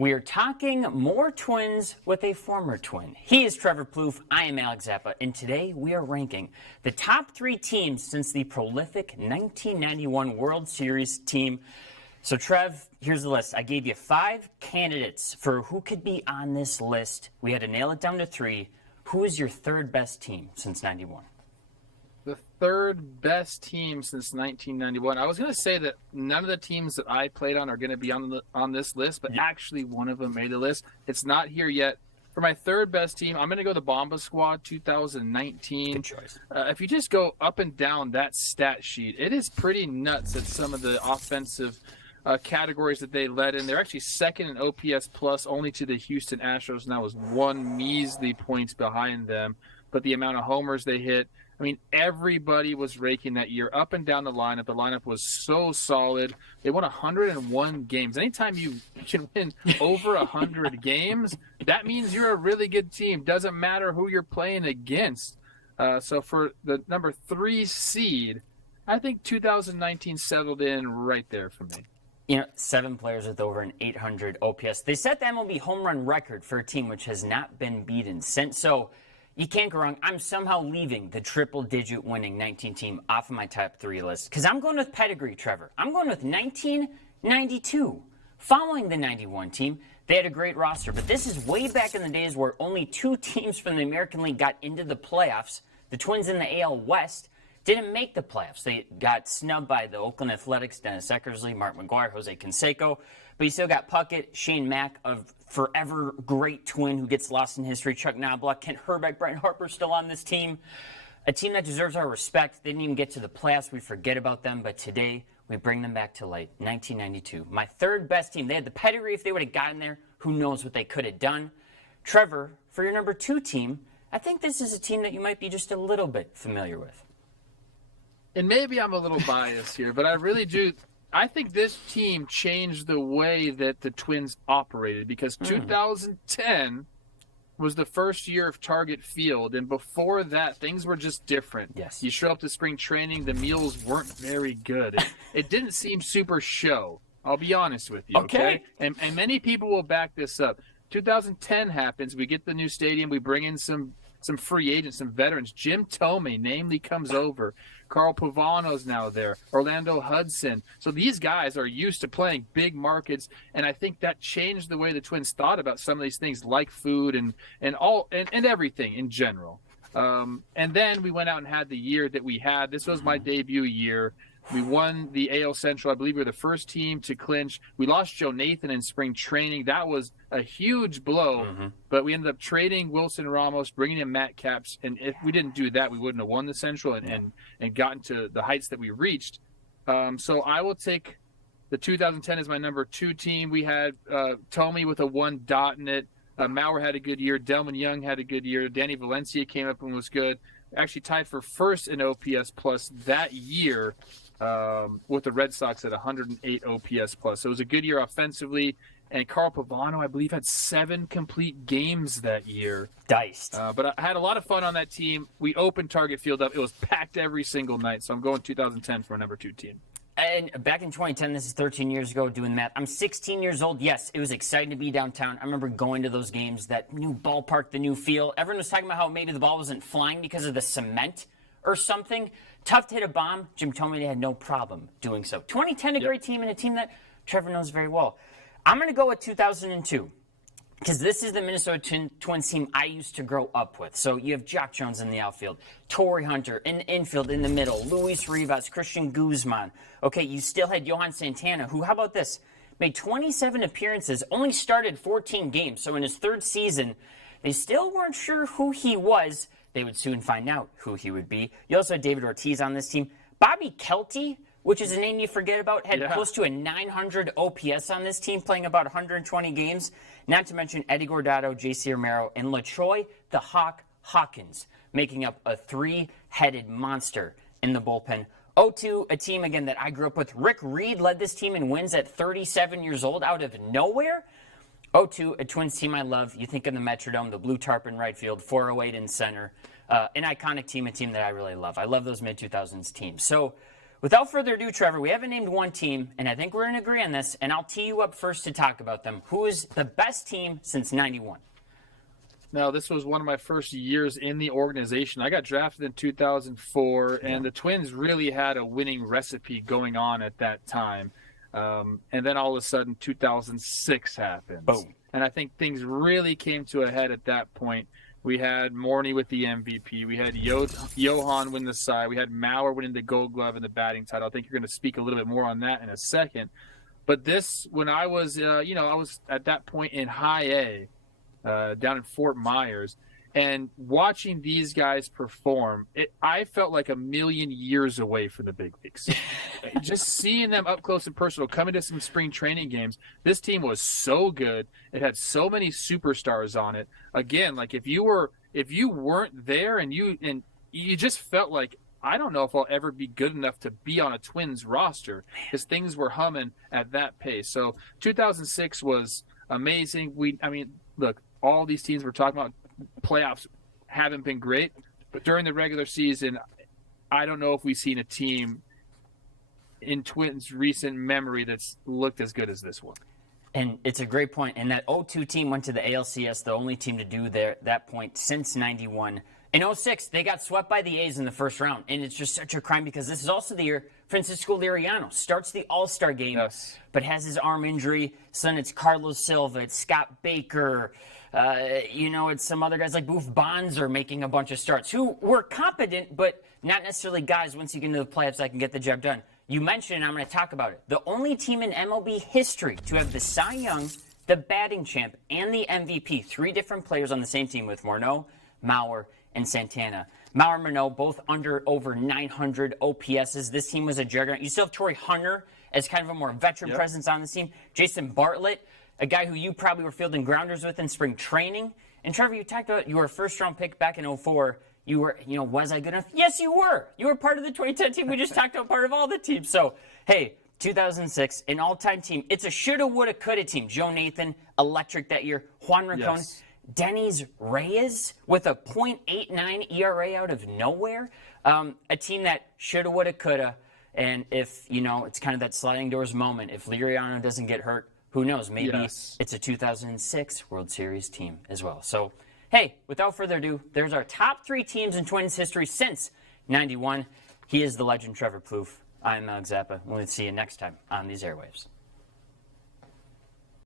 We are talking more Twins with a former Twin. He is Trevor Plouffe, I am Alex Zappa, and today we are ranking the top 3 teams since the prolific 1991 World Series team. So Trev, here's the list. I gave you 5 candidates for who could be on this list. We had to nail it down to 3. Who is your third best team since 91? The third best team since 1991. I was going to say that none of the teams that I played on are going to be on this list, but actually one of them made the list. It's not here yet. For my third best team, I'm going to go the Bomba Squad 2019. Good choice. If you just go up and down that stat sheet, it is pretty nuts at some of the offensive categories that they led in. They're actually second in OPS plus, only to the Houston Astros, and that was one measly points behind them. But the amount of homers they hit, I mean, everybody was raking that year up and down the lineup. The lineup was so solid. They won 101 games. Anytime you can win over 100 games, that means you're a really good team. Doesn't matter who you're playing against. So for the number 3 seed, I think 2019 settled in right there for me. You know, 7 players with over an 800 OPS. They set the MLB home run record for a team which has not been beaten since. So you can't go wrong. I'm somehow leaving the triple-digit winning 19 team off of my top 3 list because I'm going with pedigree, Trevor. I'm going with 1992. Following the 91 team, they had a great roster, but this is way back in the days where only 2 teams from the American League got into the playoffs. The Twins in the AL West didn't make the playoffs. They got snubbed by the Oakland Athletics, Dennis Eckersley, Mark McGwire, Jose Canseco. But you still got Puckett, Shane Mack, of forever great Twin who gets lost in history, Chuck Knobloch, Kent Hrbek, Bryant Harper still on this team. A team that deserves our respect. They didn't even get to the playoffs. We forget about them. But today, we bring them back to light. 1992. My third best team. They had the pedigree. If they would have gotten there, who knows what they could have done. Trevor, for your number 2 team, I think this is a team that you might be just a little bit familiar with. And maybe I'm a little biased here, but I really do. I think this team changed the way that the Twins operated because 2010 was the first year of Target Field, and before that, things were just different. Yes. You show up to spring training, the meals weren't very good. It didn't seem super show. I'll be honest with you, okay? And many people will back this up. 2010 happens. We get the new stadium. We bring in some free agents, some veterans. Jim Thome, namely, comes over. Carl Pavano's now there. Orlando Hudson. So these guys are used to playing big markets, and I think that changed the way the Twins thought about some of these things, like food and everything in general. And then we went out and had the year that we had. This was my debut year. We won the AL Central. I believe we were the first team to clinch. We lost Joe Nathan in spring training. That was a huge blow, but we ended up trading Wilson Ramos, bringing in Matt Capps, and if we didn't do that, we wouldn't have won the Central and gotten to the heights that we reached. So I will take the 2010 as my number 2 team. We had Thome with a 1 dot in it. Mauer had a good year. Delman Young had a good year. Danny Valencia came up and was good. Actually tied for first in OPS plus that year with the Red Sox at 108 OPS plus. So it was a good year offensively. And Carl Pavano, I believe, had 7 complete games that year. Diced. But I had a lot of fun on that team. We opened Target Field up. It was packed every single night. So I'm going 2010 for a number 2 team. And back in 2010, this is 13 years ago, doing that. I'm 16 years old. Yes, it was exciting to be downtown. I remember going to those games, that new ballpark, the new feel. Everyone was talking about how maybe the ball wasn't flying because of the cement or something. Tough to hit a bomb. Jim Thome had no problem doing so. 2010, a great team, and a team that Trevor knows very well. I'm going to go with 2002. Because this is the Minnesota Twins team I used to grow up with. So you have Jock Jones in the outfield, Torrey Hunter in the infield in the middle, Luis Rivas, Christian Guzman. Okay, you still had Johan Santana, who, how about this, made 27 appearances, only started 14 games. So in his 3rd season, they still weren't sure who he was. They would soon find out who he would be. You also had David Ortiz on this team. Bobby Kelty, which is a name you forget about, had close to a 900 OPS on this team, playing about 120 games. Not to mention Eddie Guardado, J.C. Romero, and LaTroy the Hawk Hawkins, making up a 3-headed monster in the bullpen. 0-2, a team, again, that I grew up with. Rick Reed led this team in wins at 37 years old out of nowhere. 0-2, a Twins team I love. You think of the Metrodome, the blue tarp in right field, 408 in center. An iconic team, a team that I really love. I love those mid-2000s teams. So without further ado, Trevor, we haven't named one team, and I think we're in agreement on this, and I'll tee you up first to talk about them. Who is the best team since 91? Now, this was one of my first years in the organization. I got drafted in 2004, and the Twins really had a winning recipe going on at that time. And then all of a sudden, 2006 happens. Boom. And I think things really came to a head at that point. We had Morney with the MVP. We had Johan win the Cy. We had Mauer winning the Gold Glove and the batting title. I think you're going to speak a little bit more on that in a second. But this, when I was, I was at that point in High A, down in Fort Myers, and watching these guys perform, I felt like a million years away from the big leagues. Just seeing them up close and personal, coming to some spring training games, this team was so good. It had so many superstars on it. Again, like if you weren't there and you just felt like, I don't know if I'll ever be good enough to be on a Twins roster, because things were humming at that pace. So 2006 was amazing. Look, all these teams we're talking about, playoffs haven't been great, but during the regular season, I don't know if we've seen a team in Twins' recent memory that's looked as good as this one. And it's a great point. And that 0-2 team went to the ALCS, the only team to do that point since 91. In 06, they got swept by the A's in the first round. And it's just such a crime because this is also the year Francisco Liriano starts the All-Star game, but has his arm injury. So then it's Carlos Silva, it's Scott Baker, it's some other guys like Boof Bonds are making a bunch of starts who were competent, but not necessarily guys once you get into the playoffs that can get the job done. You mentioned, and I'm going to talk about it, the only team in MLB history to have the Cy Young, the batting champ, and the MVP, 3 different players on the same team with Morneau, Mauer, and Santana. Mauer and Morneau both under over 900 OPSs. This team was a juggernaut. You still have Torrey Hunter as kind of a more veteran presence on this team. Jason Bartlett, a guy who you probably were fielding grounders with in spring training. And Trevor, you talked about you were a first-round pick back in 04. You were, was I good enough? Yes, you were. You were part of the 2010 team. We just talked about part of all the teams. So, hey, 2006, an all-time team. It's a shoulda, woulda, coulda team. Joe Nathan, electric that year. Juan Rincon. Yes. Denny's Reyes with a .89 ERA out of nowhere. A team that shoulda, woulda, coulda. And if, it's kind of that sliding doors moment. If Liriano doesn't get hurt, who knows? Maybe it's a 2006 World Series team as well. So, hey, without further ado, there's our top 3 teams in Twins history since 91. He is the legend, Trevor Plouffe. I'm Alex Zappa. We'll see you next time on these airwaves.